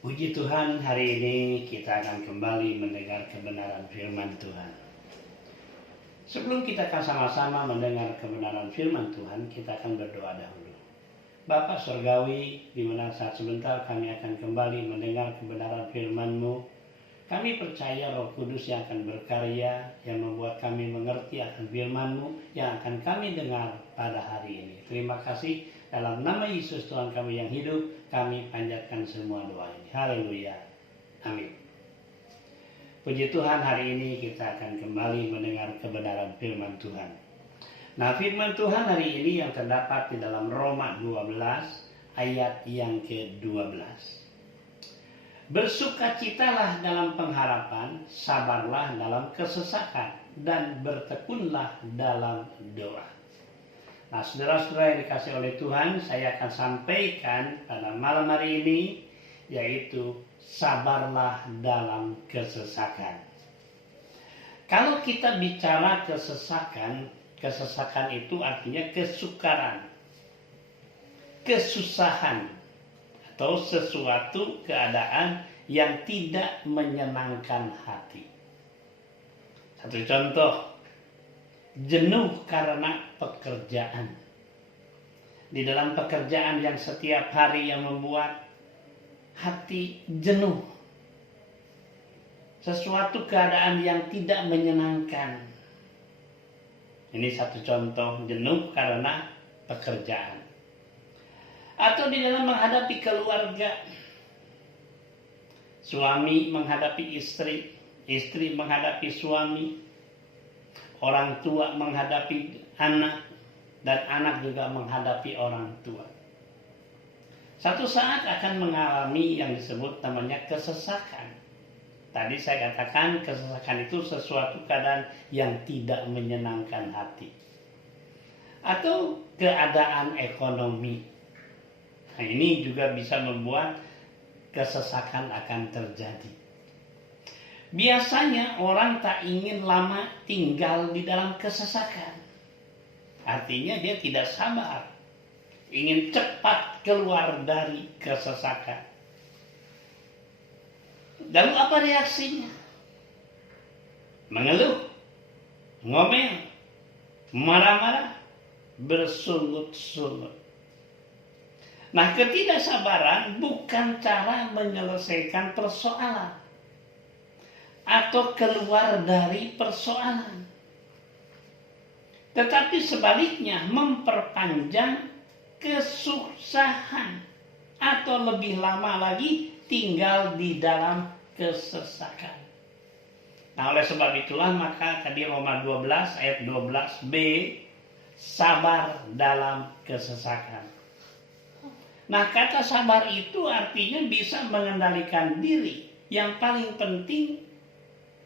Puji Tuhan, hari ini kita akan kembali mendengar kebenaran firman Tuhan. Sebelum kita akan sama-sama mendengar kebenaran firman Tuhan, kita akan berdoa dahulu. Bapa Surgawi, di mana saat sebentar kami akan kembali mendengar kebenaran firman-Mu, kami percaya Roh Kudus yang akan berkarya, yang membuat kami mengerti akan firman-Mu, yang akan kami dengar pada hari ini. Terima kasih, dalam nama Yesus Tuhan kami yang hidup, kami panjatkan semua doa ini. Haleluya. Amin. Puji Tuhan, hari ini kita akan kembali mendengar kebenaran firman Tuhan. Nah, firman Tuhan hari ini yang terdapat di dalam Roma 12 ayat yang ke-12. Bersukacitalah dalam pengharapan, sabarlah dalam kesesakan, dan bertekunlah dalam doa. Nah, saudara-saudara yang dikasih oleh Tuhan, saya akan sampaikan pada malam hari ini, yaitu sabarlah dalam kesesakan. Kalau kita bicara kesesakan, kesesakan itu artinya kesukaran, kesusahan, atau sesuatu keadaan yang tidak menyenangkan hati. Satu contoh, jenuh karena pekerjaan. Di dalam pekerjaan yang setiap hari yang membuat hati jenuh. Sesuatu keadaan yang tidak menyenangkan. Ini satu contoh, jenuh karena pekerjaan. Atau di dalam menghadapi keluarga. Suami menghadapi istri, istri menghadapi suami, orang tua menghadapi anak, dan anak juga menghadapi orang tua. Satu saat akan mengalami yang disebut namanya kesesakan. Tadi saya katakan kesesakan itu sesuatu keadaan yang tidak menyenangkan hati. Atau keadaan ekonomi. Nah, ini juga bisa membuat kesesakan akan terjadi. Biasanya orang tak ingin lama tinggal di dalam kesesakan. Artinya dia tidak sabar, ingin cepat keluar dari kesesakan. Lalu apa reaksinya? Mengeluh, ngomel, marah-marah, bersungut-sungut. Nah, ketidaksabaran bukan cara menyelesaikan persoalan atau keluar dari persoalan, tetapi sebaliknya memperpanjang kesusahan atau lebih lama lagi tinggal di dalam kesesakan. Nah, oleh sebab itulah maka tadi Roma 12 ayat 12b, sabar dalam kesesakan. Nah, kata sabar itu artinya bisa mengendalikan diri. Yang paling penting,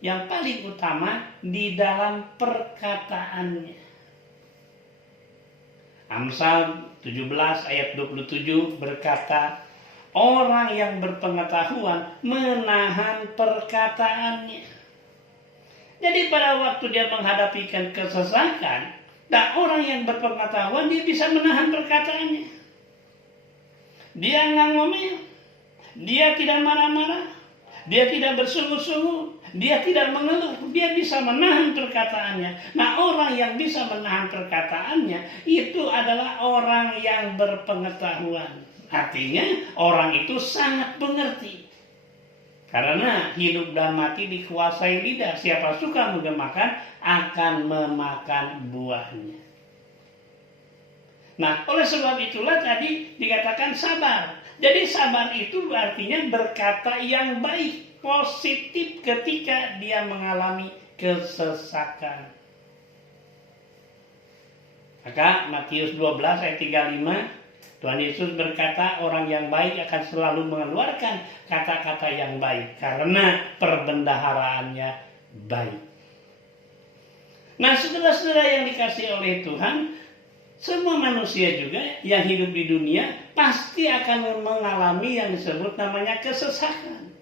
yang paling utama di dalam perkataannya. Amsal 17 ayat 27 berkata, orang yang berpengetahuan menahan perkataannya. Jadi pada waktu dia menghadapi kesesakan, dan orang yang berpengetahuan dia bisa menahan perkataannya. Dia nggak ngomel, dia tidak marah-marah, dia tidak bersungut-sungut, dia tidak mengeluh, dia bisa menahan perkataannya. Nah, orang yang bisa menahan perkataannya itu adalah orang yang berpengetahuan. Artinya orang itu sangat mengerti. Karena hidup dan mati dikuasai lidah. Siapa suka memakan akan memakan buahnya. Nah, oleh sebab itulah tadi dikatakan sabar. Jadi sabar itu artinya berkata yang baik, positif ketika dia mengalami kesesakan. Maka Matius 12 ayat 35, Tuhan Yesus berkata orang yang baik akan selalu mengeluarkan kata-kata yang baik karena perbendaharaannya baik. Nah, saudara-saudara yang dikasihi oleh Tuhan, semua manusia juga yang hidup di dunia pasti akan mengalami yang disebut namanya kesesakan.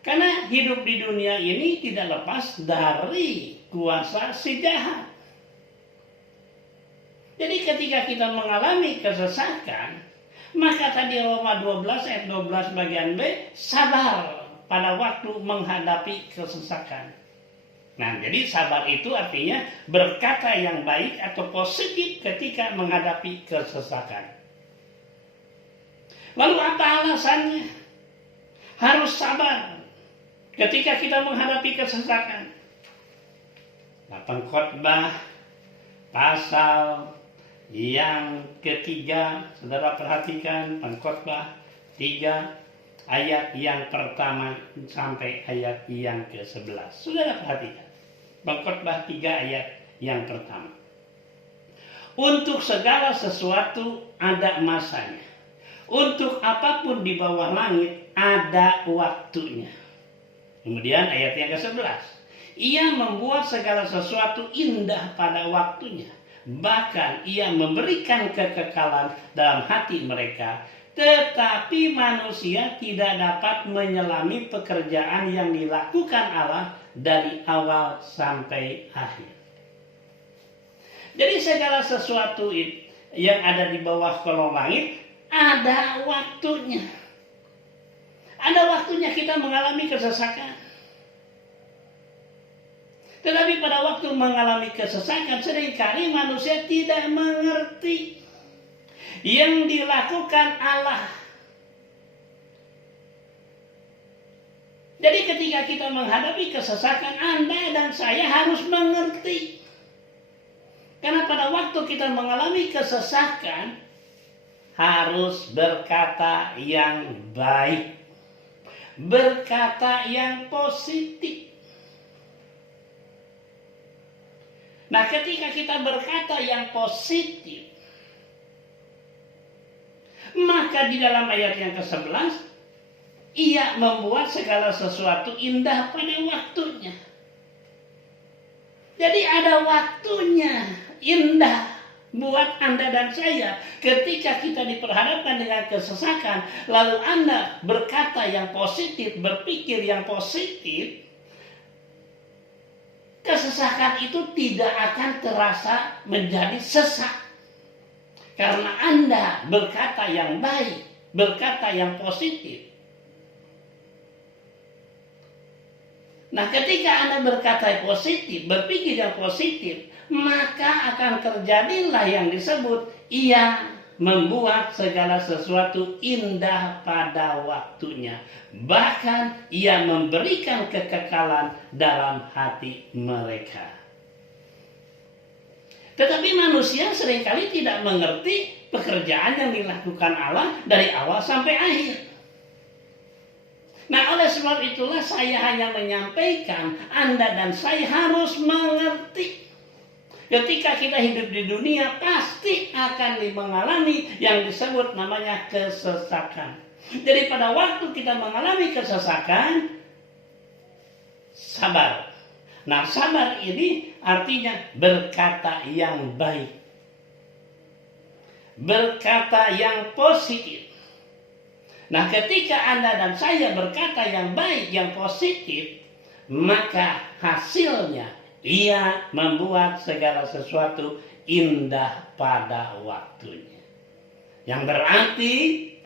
Karena hidup di dunia ini tidak lepas dari kuasa si jahat. Jadi ketika kita mengalami kesesakan, Maka tadi Roma 12 ayat 12 bagian B, sabar pada waktu menghadapi kesesakan. Nah, jadi sabar itu artinya berkata yang baik atau positif ketika menghadapi kesesakan. Lalu apa alasannya? Harus sabar ketika kita menghadapi kesesakan. Nah, Pengkhotbah pasal yang ketiga, saudara perhatikan Pengkhotbah 3 ayat yang pertama sampai ayat yang ke-11. Saudara perhatikan Pengkhotbah 3 ayat yang pertama. Untuk segala sesuatu ada masanya. Untuk apapun di bawah langit ada waktunya. Kemudian ayat yang ke-11. Ia membuat segala sesuatu indah pada waktunya. Bahkan ia memberikan kekekalan dalam hati mereka. Tetapi manusia tidak dapat menyelami pekerjaan yang dilakukan Allah dari awal sampai akhir. Jadi segala sesuatu yang ada di bawah kolong langit ada waktunya. Ada waktunya kita mengalami kesesakan. Tetapi pada waktu mengalami kesesakan, seringkali manusia tidak mengerti yang dilakukan Allah. Jadi ketika kita menghadapi kesesakan, Anda dan saya harus mengerti. Karena pada waktu kita mengalami kesesakan, harus berkata yang baik. Berkata yang positif. Nah, ketika kita berkata yang positif, maka di dalam ayat yang ke-11, ia membuat segala sesuatu indah pada waktunya. Jadi ada waktunya indah buat Anda dan saya. Ketika kita diperhadapkan dengan kesesakan, lalu Anda berkata yang positif, berpikir yang positif, kesesakan itu tidak akan terasa menjadi sesak. Karena Anda berkata yang baik, berkata yang positif. Nah, ketika Anda berkata positif, berpikir yang positif, maka akan terjadilah yang disebut ia membuat segala sesuatu indah pada waktunya. Bahkan ia memberikan kekekalan dalam hati mereka. Tetapi manusia seringkali tidak mengerti pekerjaan yang dilakukan Allah dari awal sampai akhir. Nah, oleh sebab itulah saya hanya menyampaikan Anda dan saya harus mengerti. Ketika kita hidup di dunia pasti akan mengalami yang disebut namanya kesesakan. Jadi pada waktu kita mengalami kesesakan, sabar. Nah, sabar ini artinya berkata yang baik. Berkata yang positif. Nah, ketika Anda dan saya berkata yang baik, yang positif, maka hasilnya ia membuat segala sesuatu indah pada waktunya. Yang berarti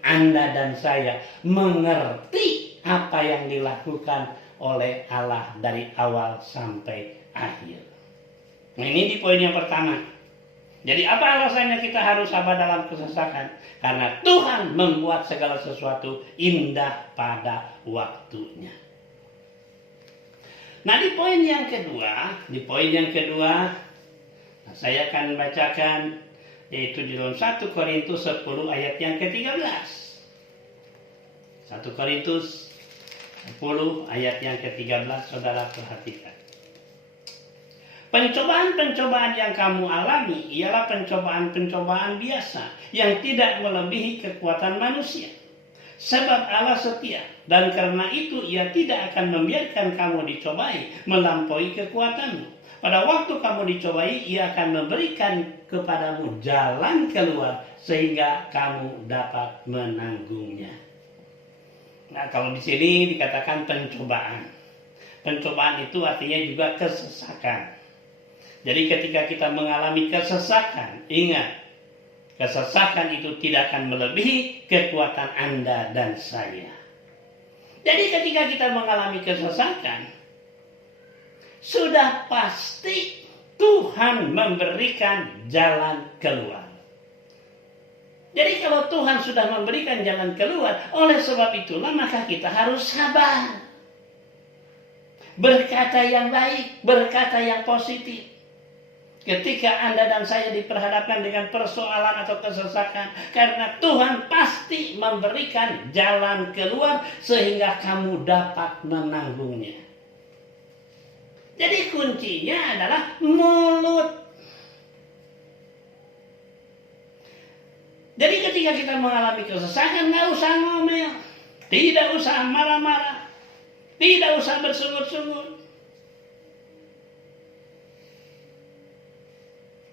Anda dan saya mengerti apa yang dilakukan oleh Allah dari awal sampai akhir. Nah, ini di poin yang pertama. Jadi apa alasannya kita harus sabar dalam kesesakan? Karena Tuhan membuat segala sesuatu indah pada waktunya. Nah, di poin yang kedua, saya akan bacakan yaitu di dalam 1 Korintus 10 ayat yang ke-13. 1 Korintus 10 ayat yang ke-13, saudara perhatikan. Pencobaan-pencobaan yang kamu alami ialah pencobaan-pencobaan biasa yang tidak melebihi kekuatan manusia. Sebab Allah setia, dan karena itu ia tidak akan membiarkan kamu dicobai melampaui kekuatanmu. Pada waktu kamu dicobai, ia akan memberikan kepadamu jalan keluar sehingga kamu dapat menanggungnya. Nah, kalau di sini dikatakan pencobaan. Pencobaan itu artinya juga kesesakan. Jadi ketika kita mengalami kesesakan, ingat, Kesesakan itu tidak akan melebihi kekuatan Anda dan saya. Jadi ketika kita mengalami kesesakan, sudah pasti Tuhan memberikan jalan keluar. Jadi kalau Tuhan sudah memberikan jalan keluar, oleh sebab itulah maka kita harus sabar. Berkata yang baik, berkata yang positif. Ketika Anda dan saya diperhadapkan dengan persoalan atau kesesakan, karena Tuhan pasti memberikan jalan keluar sehingga kamu dapat menanggungnya. Jadi kuncinya adalah mulut. Jadi ketika kita mengalami kesesakan, nggak usah ngomel, tidak usah marah-marah, tidak usah bersungut-sungut.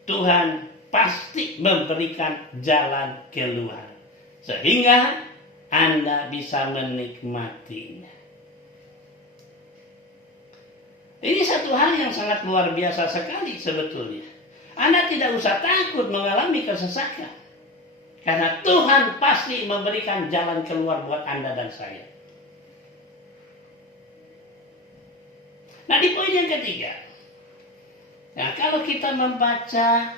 Tuhan pasti memberikan jalan keluar sehingga Anda bisa menikmatinya. Ini satu hal yang sangat luar biasa sekali sebetulnya. Anda tidak usah takut mengalami kesesakan, karena Tuhan pasti memberikan jalan keluar buat Anda dan saya. Nah, di poin yang ketiga, nah, kalau kita membaca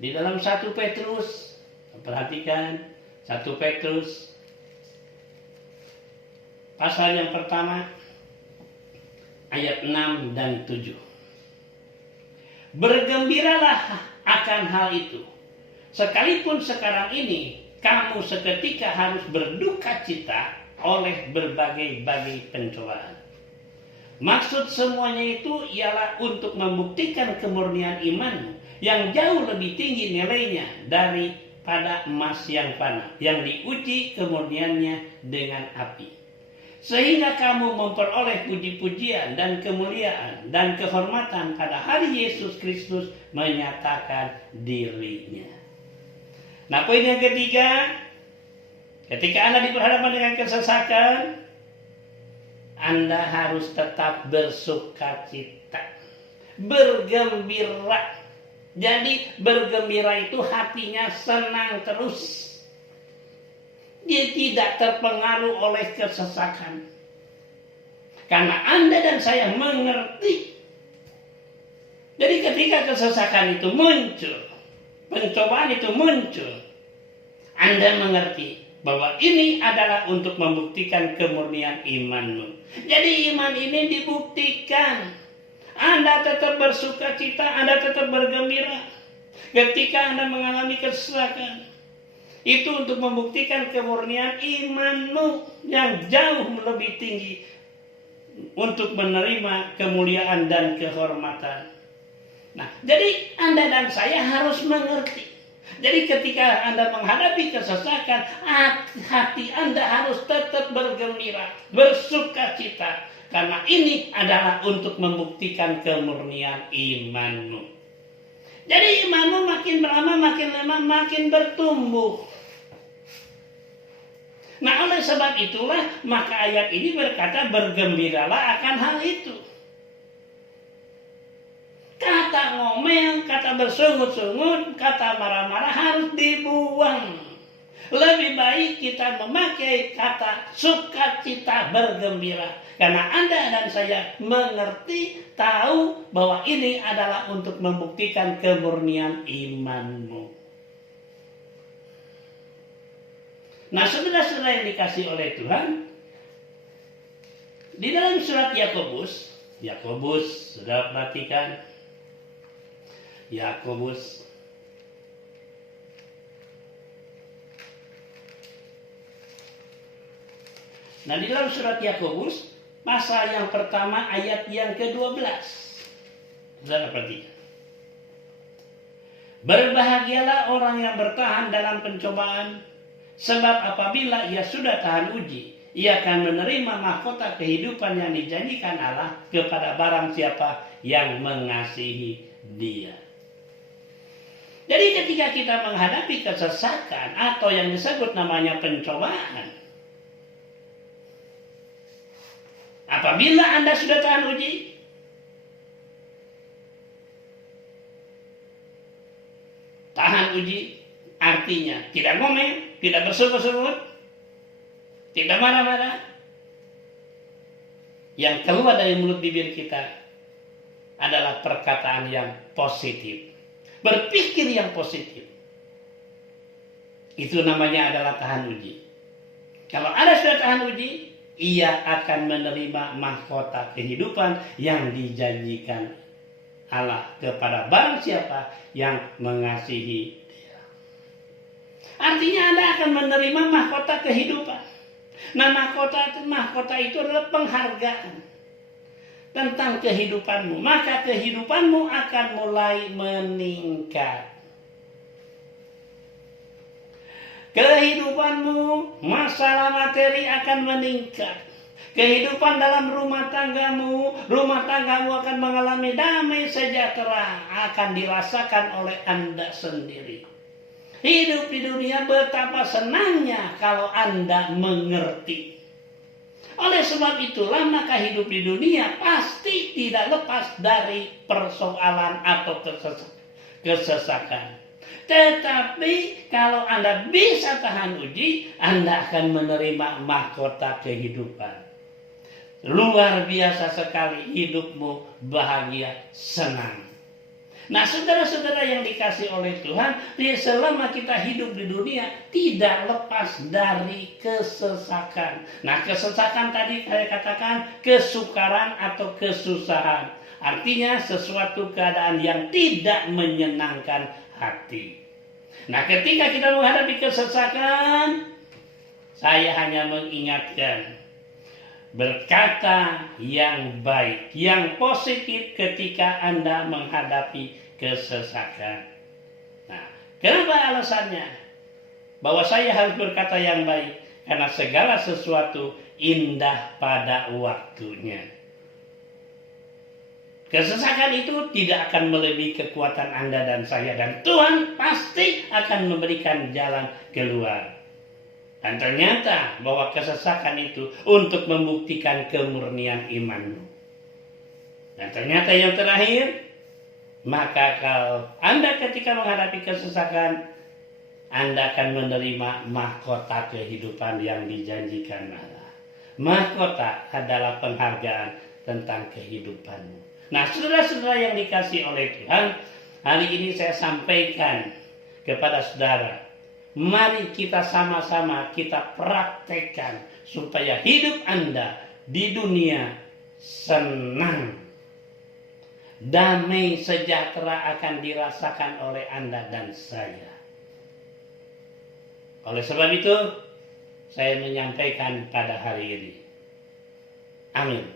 di dalam 1 Petrus, perhatikan 1 Petrus pasal yang pertama ayat 6 dan 7. Bergembiralah akan hal itu, sekalipun sekarang ini kamu seketika harus berduka cita oleh berbagai-bagai pencobaan. Maksud semuanya itu ialah untuk membuktikan kemurnian imanmu yang jauh lebih tinggi nilainya daripada emas yang fana, yang diuji kemurniannya dengan api. Sehingga kamu memperoleh puji-pujian dan kemuliaan dan kehormatan pada hari Yesus Kristus menyatakan dirinya. Nah, poin yang ketiga, ketika Anda diperhadapkan dengan kesesakan, Anda harus tetap bersukacita, bergembira. Jadi bergembira itu hatinya senang terus. Dia tidak terpengaruh oleh kesesakan. Karena Anda dan saya mengerti. Jadi ketika kesesakan itu muncul, pencobaan itu muncul, Anda mengerti bahwa ini adalah untuk membuktikan kemurnian imanmu. Jadi iman ini dibuktikan. Anda tetap bersukacita, Anda tetap bergembira ketika Anda mengalami kesesakan. Itu untuk membuktikan kemurnian imanmu yang jauh lebih tinggi untuk menerima kemuliaan dan kehormatan. Nah, jadi Anda dan saya harus mengerti. Jadi ketika Anda menghadapi kesesakan, hati Anda harus tetap bergembira, bersukacita. Karena ini adalah untuk membuktikan kemurnian imanmu. Jadi imanmu makin lama, makin bertumbuh. Nah, oleh sebab itulah maka ayat ini berkata bergembiralah akan hal itu. Kata ngomel, kata bersungut-sungut, kata marah-marah harus dibuang. Lebih baik kita memakai kata sukacita, bergembira. Karena Anda dan saya mengerti, tahu bahwa ini adalah untuk membuktikan kemurnian imanmu. Nah, saudara-saudara yang dikasih oleh Tuhan, di dalam surat Yakobus, saudara perhatikan, Yakobus Nah, di dalam surat Yakobus pasal yang pertama ayat yang ke-12. Saudara perhatikan. Berbahagialah orang yang bertahan dalam pencobaan, sebab apabila ia sudah tahan uji, ia akan menerima mahkota kehidupan yang dijanjikan Allah kepada barang siapa yang mengasihi Dia. Jadi ketika kita menghadapi kesesakan atau yang disebut namanya pencobaan, apabila Anda sudah tahan uji, Artinya tidak ngomel, tidak bersungut-sungut, tidak marah-marah. Yang keluar dari mulut bibir kita adalah perkataan yang positif. Berpikir yang positif. Itu namanya adalah tahan uji. Kalau ada sudah tahan uji, ia akan menerima mahkota kehidupan yang dijanjikan Allah kepada barang siapa yang mengasihi dia. Artinya Anda akan menerima mahkota kehidupan. Nah, mahkota itu adalah penghargaan tentang kehidupanmu. Maka kehidupanmu akan mulai meningkat. Kehidupanmu, masalah materi akan meningkat. Kehidupan dalam rumah tanggamu akan mengalami damai sejahtera, akan dirasakan oleh Anda sendiri. Hidup di dunia betapa senangnya kalau Anda mengerti. Oleh sebab itulah maka hidup di dunia pasti tidak lepas dari persoalan atau kesesakan. Tetapi kalau Anda bisa tahan uji, Anda akan menerima mahkota kehidupan. Luar biasa sekali hidupmu bahagia, senang. Nah, saudara-saudara yang dikasih oleh Tuhan, selama kita hidup di dunia tidak lepas dari kesesakan. Nah, kesesakan tadi saya katakan kesukaran atau kesusahan. Artinya sesuatu keadaan yang tidak menyenangkan hati. Nah, ketika kita menghadapi kesesakan, saya hanya mengingatkan, berkata yang baik, yang positif ketika Anda menghadapi kesesakan. Nah, kenapa alasannya? Bahwa saya harus berkata yang baik, karena segala sesuatu indah pada waktunya. Kesesakan itu tidak akan melebihi kekuatan Anda dan saya, dan Tuhan pasti akan memberikan jalan keluar. Dan ternyata bahwa kesesakan itu untuk membuktikan kemurnian imanmu. Dan ternyata yang terakhir, maka kalau Anda ketika menghadapi kesesakan, Anda akan menerima mahkota kehidupan yang dijanjikan Allah. Mahkota adalah penghargaan tentang kehidupanmu. Nah, saudara-saudara yang dikasih oleh Tuhan, hari ini saya sampaikan kepada saudara, mari kita sama-sama kita praktekkan supaya hidup Anda di dunia senang, damai sejahtera akan dirasakan oleh Anda dan saya. Oleh sebab itu, saya menyampaikan pada hari ini. Amin.